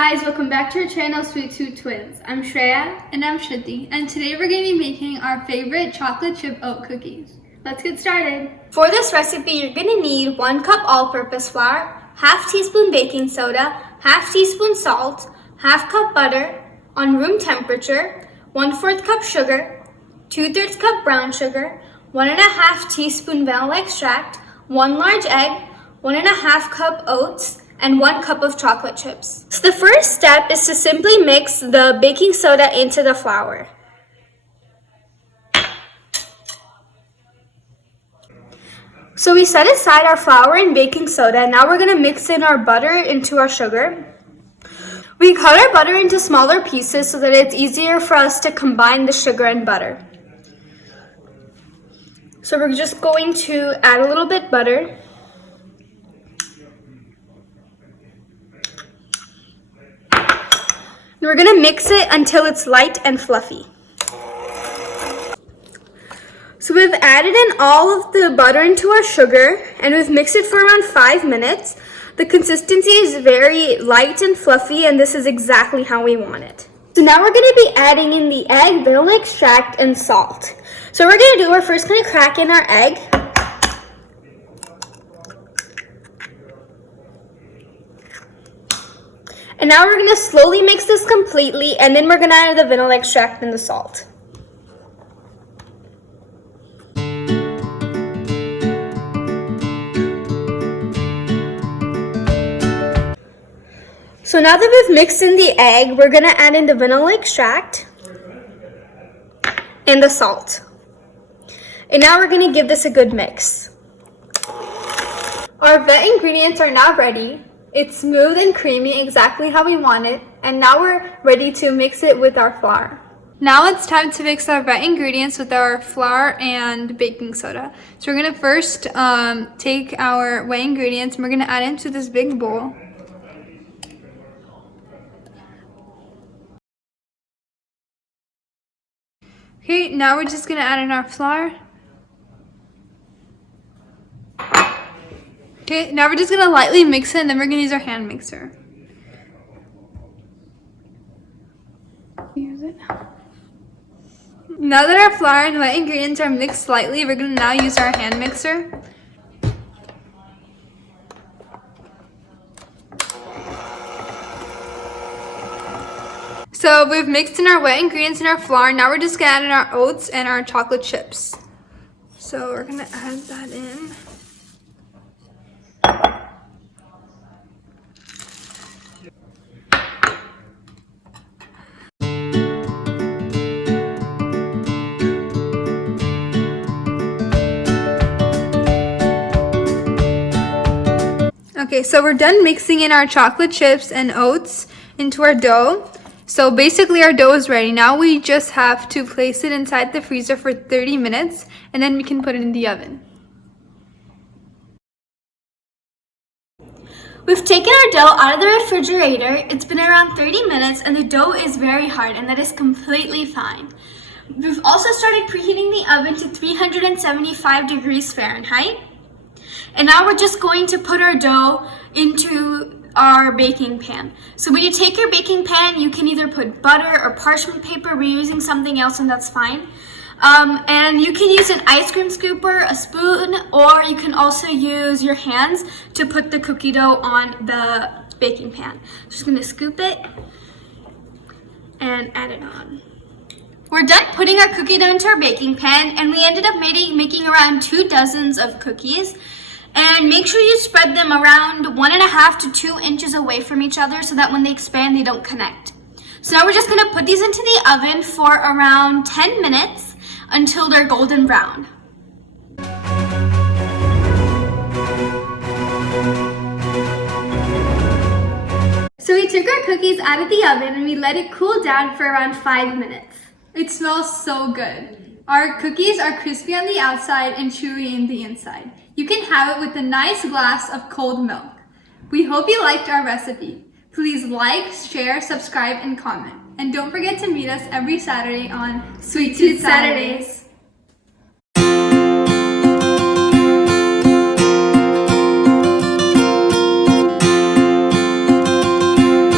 guys, welcome back to our channel, Sweet Tooth Twins. I'm Shreya. And I'm Shruti. And today we're going to be making our favorite chocolate chip oat cookies. Let's get started. For this recipe, you're going to need 1 cup all-purpose flour, half teaspoon baking soda, half teaspoon salt, half cup butter on room temperature, 1/4 cup sugar, 2/3 cup brown sugar, 1.5 teaspoon vanilla extract, 1 large egg, 1.5 cup oats, and 1 cup of chocolate chips. So the first step is to simply mix the baking soda into the flour. So we set aside our flour and baking soda. Now we're going to mix in our butter into our sugar. We cut our butter into smaller pieces so that it's easier for us to combine the sugar and butter. So we're just going to add a little bit butter. And we're going to mix it until it's light and fluffy. So we've added in all of the butter into our sugar and we've mixed it for around 5 minutes. The consistency is very light and fluffy, and this is exactly how we want it. So now we're going to be adding in the egg, vanilla extract, and salt. So what we're going to do, we're first going to crack in our egg. And now we're going to slowly mix this completely, and then we're going to add the vanilla extract and the salt. So now that we've mixed in the egg, we're going to add in the vanilla extract and the salt. And now we're going to give this a good mix. Our wet ingredients are now ready. It's smooth and creamy, exactly how we want it. And now we're ready to mix it with our flour. Now it's time to mix our wet ingredients with our flour and baking soda. So we're going to first take our wet ingredients and we're going to add into this big bowl. Okay, now we're just going to add in our flour. Okay, now we're just going to lightly mix it and then we're going to use our hand mixer. Use it. Now that our flour and wet ingredients are mixed slightly, we're going to now use our hand mixer. So we've mixed in our wet ingredients and our flour. Now we're just going to add in our oats and our chocolate chips. So we're going to add that in. Okay, so we're done mixing in our chocolate chips and oats into our dough. So basically our dough is ready. Now we just have to place it inside the freezer for 30 minutes and then we can put it in the oven. We've taken our dough out of the refrigerator. It's been around 30 minutes and the dough is very hard, and that is completely fine. We've also started preheating the oven to 375 degrees Fahrenheit. And now we're just going to put our dough into our baking pan. So when you take your baking pan, you can either put butter or parchment paper. We're using something else and that's fine. And you can use an ice cream scooper, a spoon, or you can also use your hands to put the cookie dough on the baking pan. Just gonna scoop it and add it on. We're done putting our cookie dough into our baking pan, and we ended up making around 2 dozens of cookies. And make sure you spread them around 1.5 to 2 inches away from each other so that when they expand, they don't connect. So now we're just gonna put these into the oven for around 10 minutes until they're golden brown. So we took our cookies out of the oven and we let it cool down for around 5 minutes. It smells so good. Our cookies are crispy on the outside and chewy in the inside. You can have it with a nice glass of cold milk. We hope you liked our recipe. Please like, share, subscribe, and comment. And don't forget to meet us every Saturday on Sweet Tooth Saturdays.